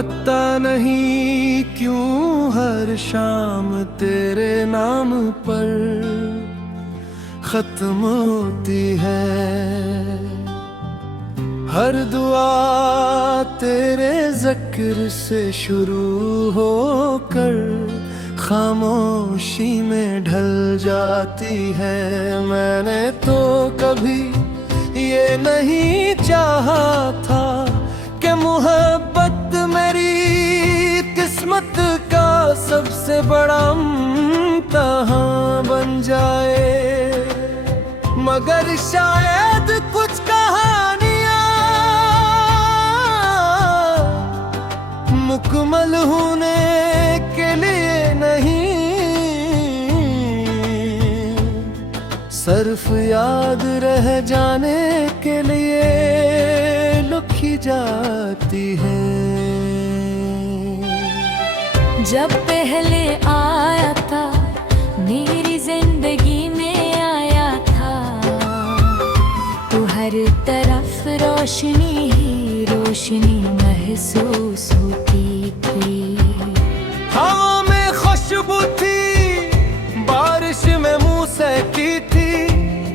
पता नहीं क्यों हर शाम तेरे नाम पर खत्म होती है। हर दुआ तेरे ज़िक्र से शुरू होकर खामोशी में ढल जाती है। मैंने तो कभी ये नहीं चाहा था कि मोहब्बत मेरी किस्मत का सबसे बड़ा इम्तिहान बन जाए, मगर शायद कुछ कहानियां मुकम्मल होने के लिए नहीं, सिर्फ याद रह जाने के लिए लिखी जाती है। जब पहले आया था मेरी जिंदगी में आया था, तो हर तरफ रोशनी ही रोशनी महसूस होती थी। हवा में खुशबू थी, बारिश में मुँह सहकी थी,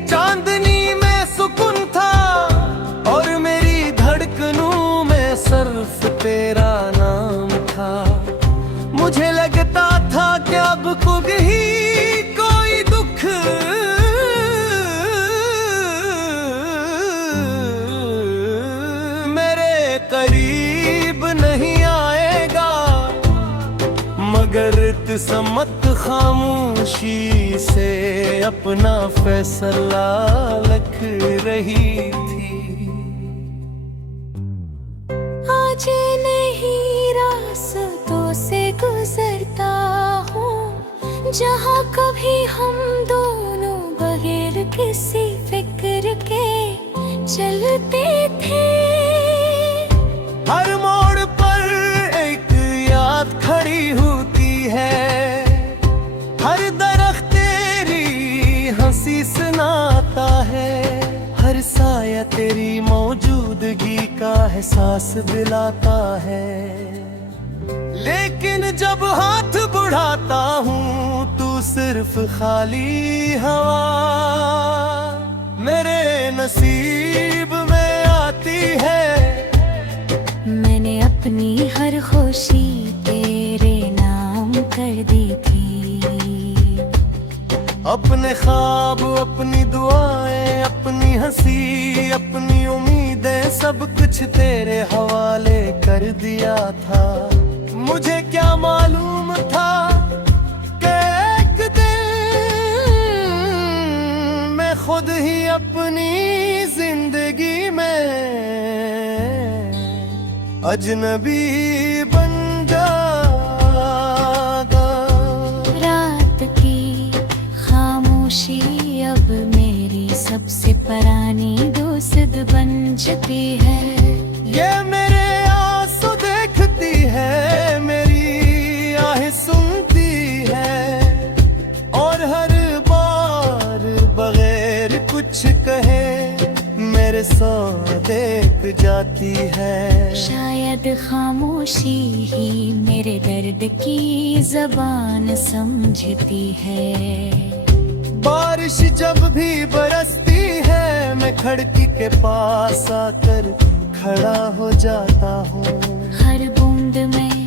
चांदनी में सुकून था और मेरी धड़कनों में सिर्फ तेरा नाम था। मुझे लगता था कि अब खुद ही कोई दुख मेरे करीब नहीं आएगा, मगर किस्मत खामोशी से अपना फैसला लिख रही थी। आज नहीं रास्तों से गुजरता हूँ, जहाँ कभी हम दोनों बगैर किसी फिक्र के चलते थे। हर मोड़ पर एक याद खड़ी होती है, हर दरख्त तेरी हंसी सुनाता है, हर साया तेरी मौजूदगी का एहसास दिलाता है। लेकिन जब हाथ बढ़ाता हूँ तू सिर्फ खाली हवा मेरे नसीब में आती है। मैंने अपनी हर खुशी तेरे नाम कर दी थी। अपने ख्वाब, अपनी दुआएं, अपनी हंसी, अपनी उम्मीदें, सब कुछ तेरे हवाले कर दिया था। मुझे क्या मालूम था कि एक दिन मैं खुद ही अपनी जिंदगी में अजनबी बन जाऊंगा। रात की खामोशी अब मेरी सबसे पुरानी दोस्त बन चुकी है। ये मेरे आंसू देखती है, मेरी आहें सुनती है, और हर बार बगैर कुछ कहे मेरे साथ देख जाती है। शायद खामोशी ही मेरे दर्द की ज़बान समझती है। बारिश जब भी बरसती है मैं खिड़की के पास आकर खड़ा हो जाता हूँ। हर बूंद में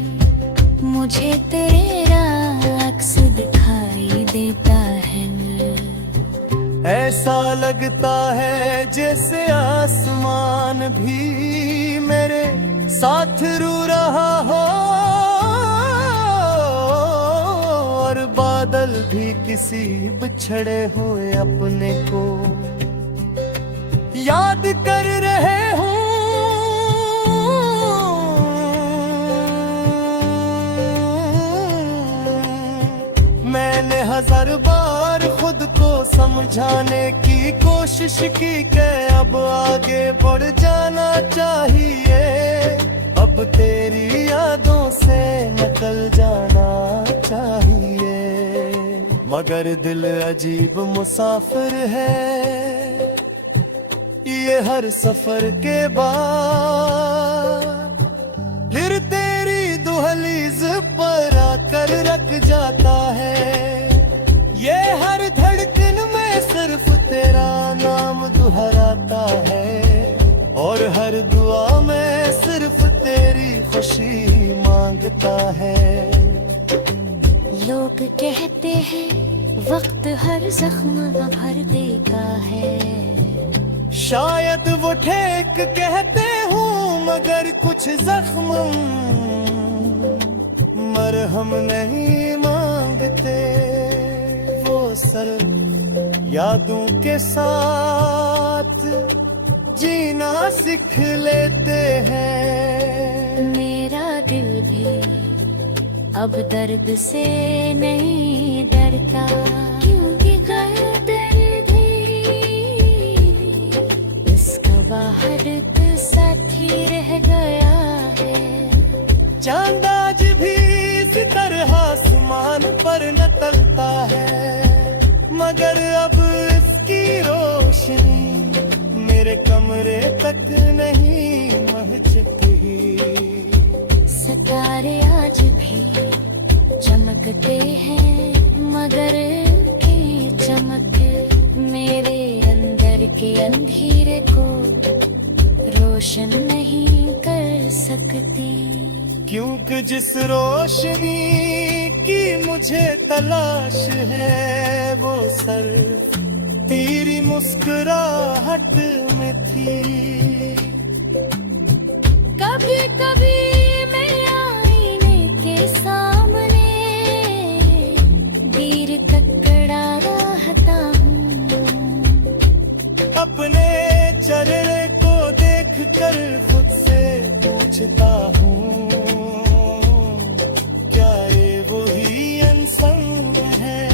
मुझे तेरा अक्स दिखाई देता है। ऐसा लगता है जैसे आसमान भी मेरे साथ रो रहा हो, और बादल भी किसी बिछड़े हुए अपने को याद कर रहे हूँ। मैंने हजार बार खुद को समझाने की कोशिश की कि अब आगे बढ़ जाना चाहिए, अब तेरी यादों से निकल जाना चाहिए। मगर दिल अजीब मुसाफिर है, ये हर सफर के बाद फिर तेरी धड़क जाता है। ये हर धड़कन में सिर्फ तेरा नाम दोहराता है, और हर दुआ में सिर्फ तेरी खुशी मांगता है। लोग कहते हैं वक्त हर जख्म भर देता है, शायद वो ठेक कहते हूँ, मगर कुछ जख्म मरहम नहीं मांगते। वो सर यादों के साथ जीना सीख लेते हैं। मेरा दिल भी अब दर्द से नहीं डरता, क्योंकि गर दर्द ही इसका बाहर का साथी रह गया है। चांद आज भी इसी तरह आसमान पर निकलता है, मगर अब इसकी रोशनी मेरे कमरे तक नहीं पहुंचती। सितारे आज भी चमकते हैं, मगर की चमक मेरे अंदर के अंधेरे को रोशन नहीं कर सकती। क्योंकि जिस रोशनी की मुझे तलाश है, वो सिर्फ तेरी मुस्कुराहट में थी। कभी कभी मैं आईने के सामने तीर ककड़ा रहता हूँ, अपने चेहरे को देखकर खुद से पूछता हूँ, क्या ये वही इंसान है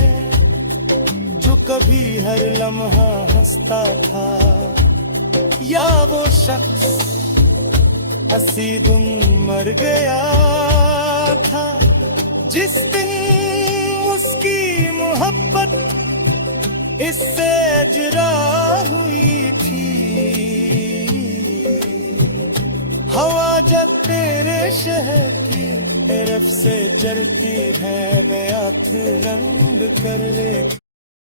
जो कभी हर लम्हा हंसता था, या वो शख्स अस्सी दिन मर गया था जिस दिन उसकी मोहब्बत इससे जुदा हुई थी। हवा जब तेरे शहर की तरफ से चलती है, मैं आँख बंद कर ले